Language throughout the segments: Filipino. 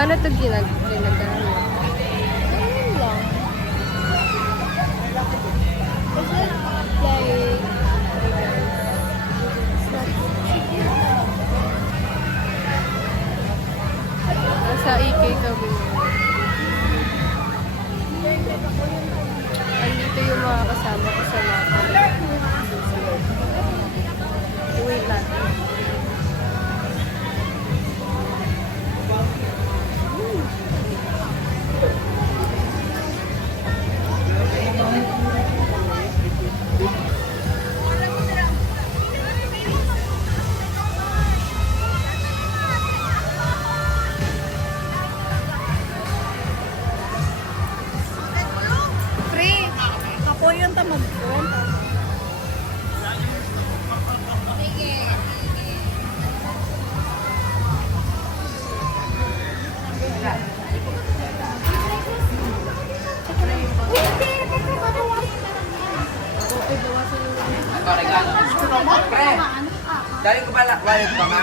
Paano ito ginagamit? Ayun lang. Kasi like, Nasa EK kami. Andito yung mga kasama ko sa mapa. Wait natin. free. Ako yung tamad ko. Pre, dali ko pala, wallet pa nga.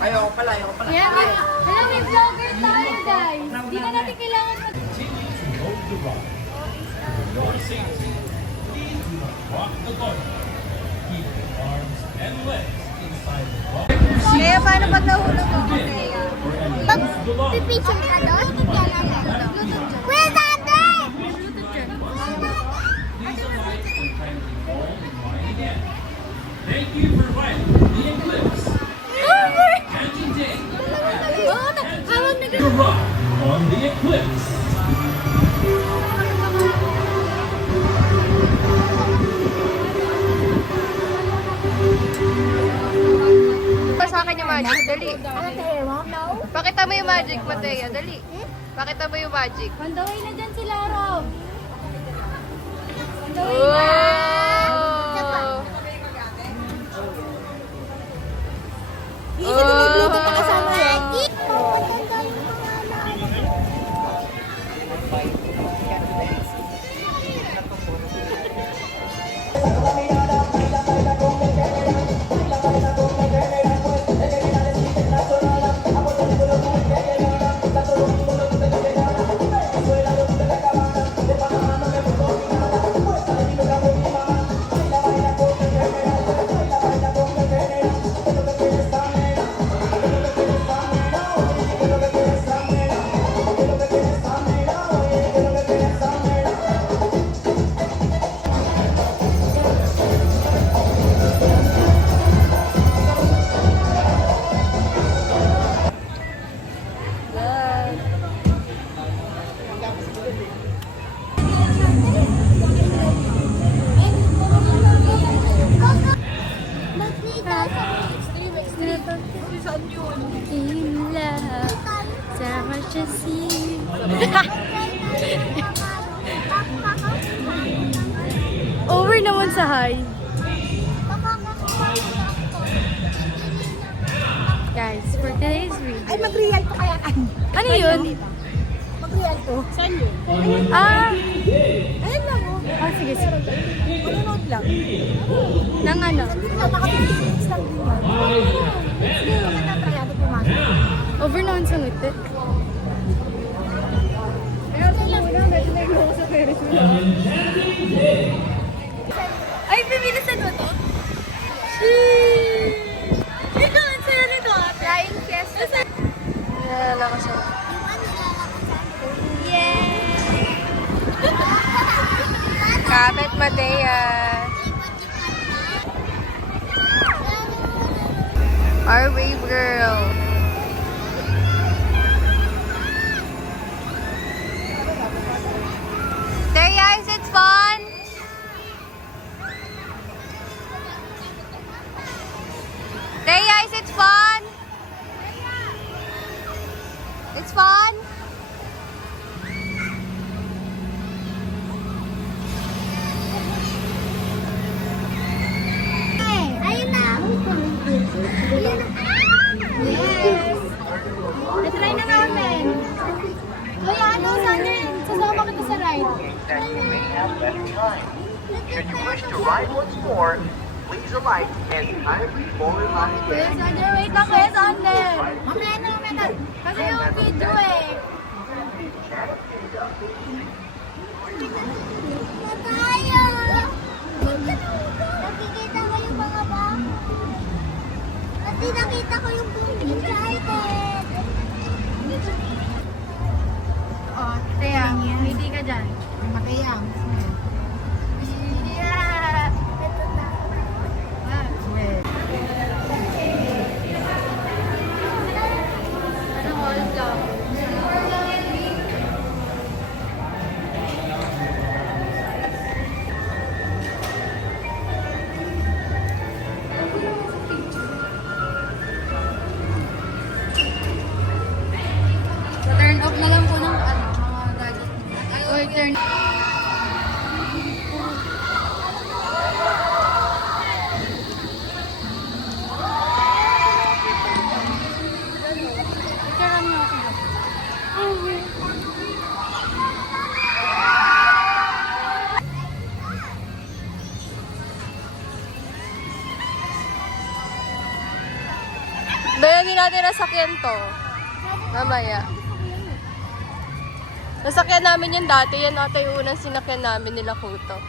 Ayoko pala. Yan, hello, may vlogger tayo, guys. Hindi na natin kailangan Kaya paano pag nahulog mo, Kaya? Pag pipicture ka doon, where's Ate? Thank you for inviting the Eclipse. Catching Day. The rock on the Eclipse. Sa akin yung magic, dali. Pakita mo yung magic, Matea, dali. Pakita mo yung magic. On the way na dyan sila, Rob. On the way Oh! Isa na may Bluetooth na kasama yun. Over naman sa high. Guys, for today's video. Ay, mag-real ko kaya kan. Ano yun? Mag-real ko. Saan yun? Ah, Ayun lang oh. sige, sige. Manonood lang. Nang ano? Hindi lang, naka-50 minutes lang din man. Sige, maganda tryado pumasok. Over naman sa ngiti. Ay, pinibilisan mo to? Ang saya nito, Flying fiesta. Nalala ko siya. Kapit Matea. Our wave girl. There, guys, it's fun. There, guys, it's fun. It's fun. Ayun na. Ayun na. the light and kindly forward line Kuya Sander, wait lang Kuya Sander. Mamaya na. Kasi yung video eh. Tayo! Nakikita ko yung mga bang. Pati nakita ko yung excited. Oh, Teyang, hindi ka dyan. Mateyang. Yeah! Ito na. Wait. Ano all ka? Turn off na lang po ng mga gadget. Or turn Bayangin natin nasakyan to. Mamaya. Nasakyan namin yan dati. Yan ata yung unang sinakyan namin nila Kuto.